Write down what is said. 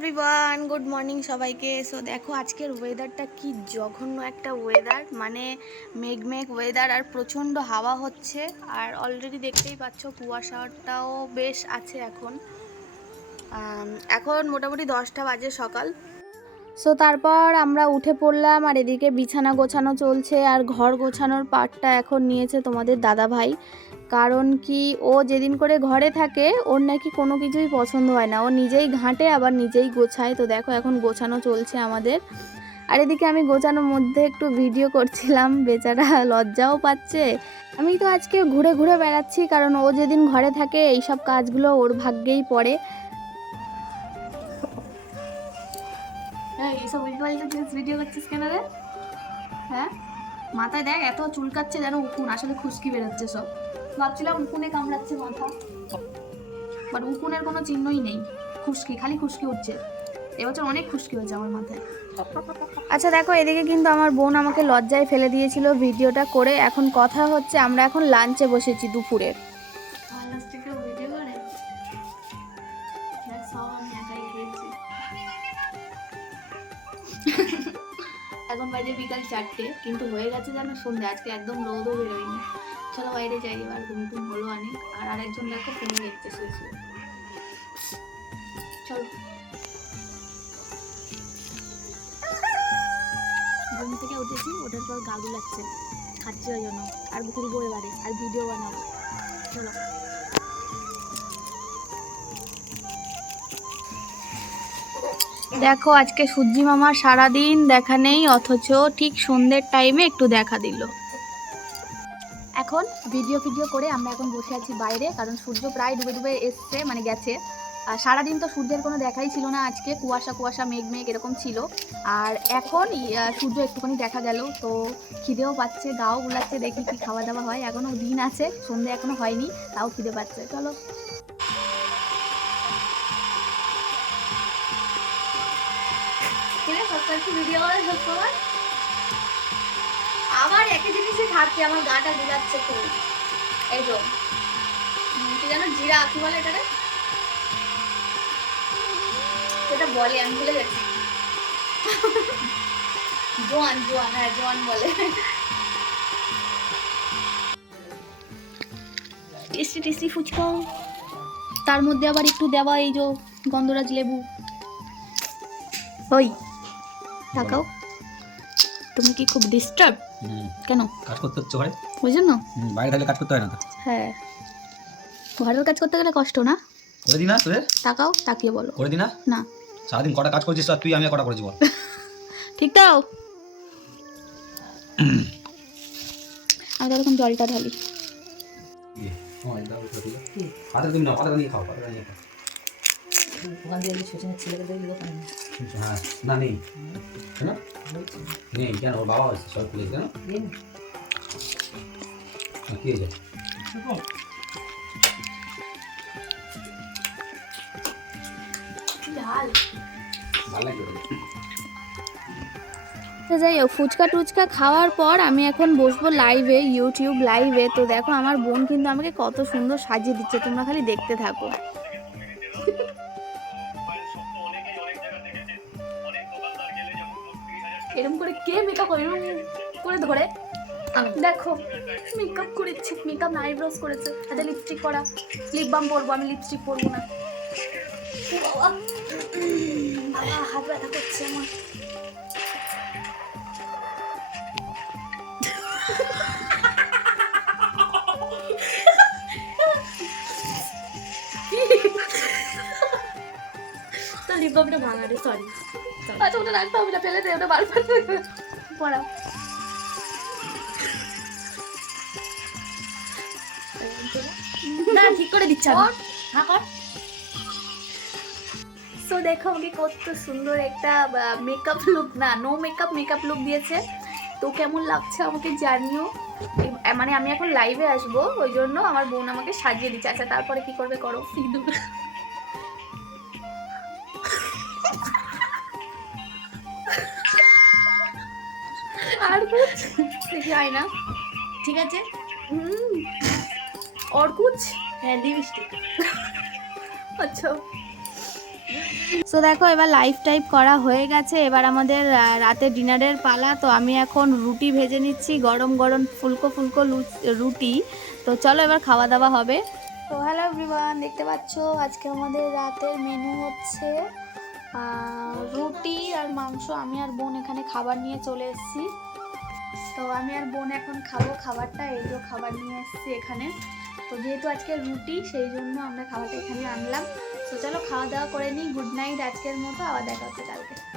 Everyone good morning সবাইকে। So দেখো, আজকের ওয়েদারটা কি জঘন্য একটা ওয়েদার মানে মেঘ মেঘ ওয়েদার আর প্রচণ্ড হাওয়া হচ্ছে। আর অলরেডি দেখতেই পাচ্ছ, কুয়াশাটাও বেশ আছে এখন। এখন মোটামুটি দশটা বাজে সকাল। সো তারপর আমরা উঠে পড়লাম আর এদিকে বিছানা গোছানো চলছে আর ঘর গোছানোর পার্টটা এখন নিয়েছে তোমাদের দাদা ভাই কারণ কি ও যেদিন করে ঘরে থাকে, ওর নাকি কোনো কিছুই পছন্দ হয় না। ও নিজেই ঘাঁটে, আবার নিজেই গোছায়। তো দেখো এখন গোছানো চলছে আমাদের। আর এদিকে আমি গোছানোর মধ্যে একটু ভিডিও করছিলাম, বেচারা লজ্জাও পাচ্ছে। আমি তো আজকে ঘুরে ঘুরে বেড়াচ্ছি, কারণ ও যেদিন ঘরে থাকে, এইসব কাজগুলো ওর ভাগ্যেই পড়ে। এইসব উল্টো জিনিস ভিডিও করছিস কেন রে? হ্যাঁ? মাথায় দেখ, এত চুলকাচ্ছে যেন উকুন, আসলে খুশকি বেরোচ্ছে সব। ভাবছিলাম উকুনে কামড়াচ্ছে মাথা। বাট উকুনের কোনো চিহ্নই নেই। খুশকি, খালি খুশকি উঠছে। এবছর অনেক খুশকি হয়েছে আমার মাথায়। আচ্ছা দেখো, এদিকে কিন্তু আমার বোন আমাকে লজ্জায় ফেলে দিয়েছিল ভিডিওটা করে। এখন কথা হচ্ছে, আমরা এখন লাঞ্চে বসেছি দুপুরের। এখন বাজে বিকাল চারটে, কিন্তু হয়ে গেছে যেন সন্ধ্যে আজকে একদম রোদও বেরোয়নি। চলো বাইরে যাই, এবার ঘুম টুম হলো অনেক আর আরেকজন দেখো ফোনে দেখতে শুয়েছিল চলো। ঘুম থেকে উঠেছি, ওঠার পর গাগু লাগছে খাচ্ছি ওই জন্য, আর ঘুরবো এবারে, আর ভিডিও বানাবো। চলো। দেখো, আজকে সূর্যি মামা সারাদিন দেখা নেই, অথচ ঠিক সন্ধ্যের টাইমে একটু দেখা দিল। এখন ভিডিও ভিডিও করে আমরা এখন বসে আছি বাইরে, কারণ সূর্য প্রায় ডুবে ডুবে এসছে মানে গেছে। আর সারাদিন তো সূর্যের কোনো দেখাই ছিল না আজকে, কুয়াশা কুয়াশা, মেঘ মেঘ এরকম ছিল। আর এখন সূর্য একটুখানি দেখা গেল, তো খিদেও পাচ্ছে, গাও গুলাচ্ছে, দেখি কি খাওয়া দাওয়া হয়। এখনও দিন আছে সন্ধে এখনও হয়নি, তাও খিদে পাচ্ছে। চলো। ভিডিও করে সবসময় আবার একই জিনিসই খাচ্ছি, আমার গাটা গুলাচ্ছে খুব। এই কি জানো জিরা, কি বলে এটারে সেটা বলে, আমি ভুলে গেছি। জোয়ান জোয়ান হ্যাঁ জোয়ান বলে। Tasty tasty fuchka. তার মধ্যে আবার একটু দেওয়া এই যে গন্ধরাজ লেবু। ওই। তাকাও। তুমি কি খুব ডিস্টার্ব কেন? কাজ করতে হচ্ছে ঘরে? ওই জন্য? বাইরে থাকলে কাজ করতে হয় না তো। হ্যাঁ। ঘরের কাজ করতে গেলে কষ্ট না? করে দি না তোদের? তাকাও তাকিয়ে বলো। করে দি না? না। সারাদিন কটা কাজ করছিস আর তুই আমি কটা করেছি বল। ঠিক তাও আমি তখন জলটা ঢালি। হাতে তুমি নাও পাতা নিয়ে খাও পাতা নিয়ে খাও। ওখান দিয়ে ছেলেকে দেখলি ওখানে হ্যাঁ না নেই। কেন নেই কেন? ওর বাবা আছে সব খুলেছে কেন দিন কি হয়েছে? ঢাল ভালো লাগবে ওটা? তো যাই হোক ফুচকা টুচকা খাওয়ার পর আমি এখন বসবো লাইভে ইউটিউব লাইভে তো দেখো আমার বোন কিন্তু আমাকে কত সুন্দর সাজিয়ে দিচ্ছে তোমরা খালি দেখতে থাকো। এরকম করে কে মেকআপ করে? এরকম করে ধরে? দেখো মেকআপ করেছে মেকআপ না আইব্রোজ করেছে। হাতে লিপস্টিক করা। লিপ বাম পরবো আমি লিপস্টিক পরবো না। বাবা হাত ব্যথা করছে আমার। তো লিপ বামটা ভাঙা রে সরি আচ্ছা ওটা রাখতে হবে না ফেলে দে ওটা বার পড়াও না ঠিক করে দিচ্ছি হ্যাঁ কর। সো দেখো আমাকে কত সুন্দর একটা মেকআপ লুক না নো মেকআপ মেকআপ লুক দিয়েছে। তো কেমন লাগছে আমাকে জানিও। মানে আমি এখন লাইভে আসব ওই জন্য আমার বোন আমাকে সাজিয়ে দিচ্ছে। আচ্ছা তারপরে কি করবে করো? সিঁদুর। দেখি হয় না। ঠিক আছে? অর্কুচ হ্যাঁ লিপস্টিক আচ্ছা। তো দেখো এবার লাইফ টাইপ করা হয়ে গেছে। এবার আমাদের রাতে ডিনারের পালা। তো আমি এখন রুটি ভেজে নিচ্ছি গরম গরম ফুলকো ফুলকো রুটি। তো চলো এবার খাওয়া দাওয়া হবে। তো হ্যালো এভরিওয়ান দেখতে পাচ্ছ? আজকে আমাদের রাতের মেনু হচ্ছে রুটি আর মাংস। আমি আর বোন এখানে খাবার নিয়ে চলে এসেছি। তো আমি আর বোন এখন খাব খাবারটা, এই যে খাবার নিয়ে এসেছি এখানে। তো যেহেতু আজকে রুটি, সেই জন্য আমরা খাবারটা এখানে আনলাম। তো চলো খাওয়া দাওয়া করে নিই। গুড নাইট আজকের মতো, আবার দেখা হচ্ছে কালকে।